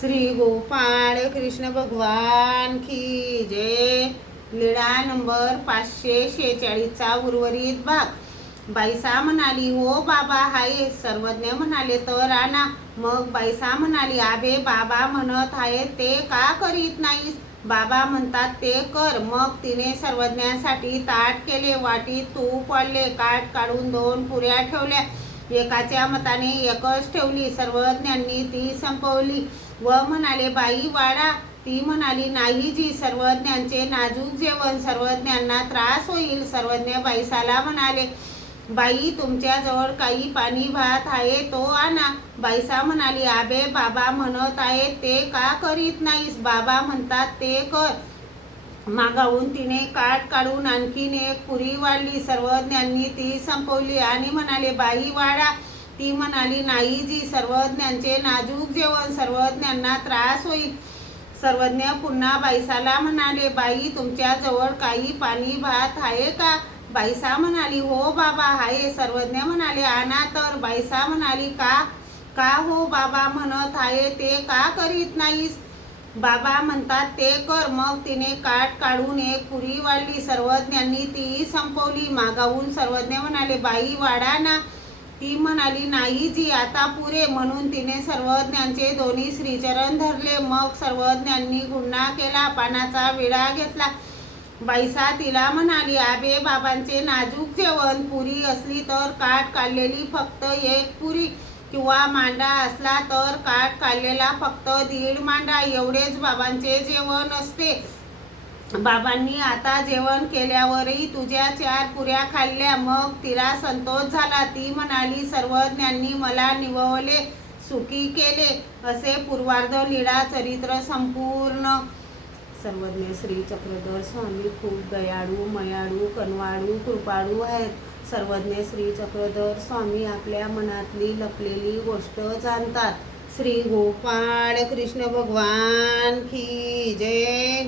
श्री गोपाळ कृष्ण भगवान की जय। लीळा नंबर 546चा उर्वरित भाग। बाईसा म्हणाली, हो बाबा हाय सर्वज्ञ म्हणाले, तर आणा। मग बाईसा म्हणाली, आबे बाबा म्हणत आहेत ते का करीत नाहीस? बाबा म्हणतात ते कर। मग तिने सर्वज्ञासाठी ताट केले, वाटीत तूप वाढले, काठ काढून 2 पुऱ्या ठेवल्या। एकाच्या मताने एकच ठेवली। सर्वज्ञांनी ती संपवली व म्हणाले, बाई वाढा। ती म्हणाली, नाही जी, सर्वज्ञांचे नाजूक जेवण, सर्वज्ञांना त्रास होईल। सर्वज्ञ बाईसाला म्हणाले, बाई तुमच्याजवळ काही पाणी भात आहे तो आणा। बाईसा म्हणाली, आबे बाबा म्हणत आहेत ते का करीत नाहीस? बाबा म्हणतात ते कर। मागाहून तिने काठ काढून आणखीन 1 पुरी वाढली। सर्वज्ञांनी ती संपवली आणि म्हणाले, बाई वाढा। ती म्हणाली, नाही जी, सर्वज्ञांचे नाजूक जेवण, सर्वज्ञांना त्रास होईल। सर्वज्ञ पुन्हा बाईसाला म्हणाले, बाई तुमच्याजवळ काही पाणी भात आहे का? बाईसा म्हणाली, हो बाबा आहे। सर्वज्ञ म्हणाले, आणा तर। बाईसा म्हणाली, का हो बाबा म्हणत आहे ते का करीत नाहीस? बाबा म्हणतात ते कर। मग तिने काठ काढून 1 पुरी वाढली। सर्वज्ञांनी ती संपवली। मागाहून सर्वज्ञ म्हणाले, बाई वाढा ना। ती म्हणाली, नाही जी, आता पुरे। म्हणून तिने सर्वज्ञांचे दोन्ही श्रीचरण धरले। मग सर्वज्ञांनी गुन्हा केला, पानाचा विडा घेतला। बाईसा तिला म्हणाली, आबे बाबांचे नाजूक जेवण, पुरी असली तर काठ काढलेली फक्त 1 पुरी, किंवा मांडा असला तर काठ काढलेला फक्त 1.5 मांडा, एवढेच बाबांचे जेवण असते। बाबांनी आता जेवण केल्यावरही तुझ्या 4 पुऱ्या खाल्ल्या। मग तिला संतोष झाला। ती म्हणाली, सर्वज्ञांनी मला निववले, सुखी केले। असे पूर्वार्ध लीळा चरित्र संपूर्ण। सर्वज्ञ श्री चक्रधर स्वामी खूप दयाळू, मयाळू, कनवाळू, कृपाळू आहेत। सर्वज्ञ श्री चक्रधर स्वामी आपल्या मनातली लपलेली गोष्ट जाणतात। श्री गोपाळ कृष्ण भगवान की जय।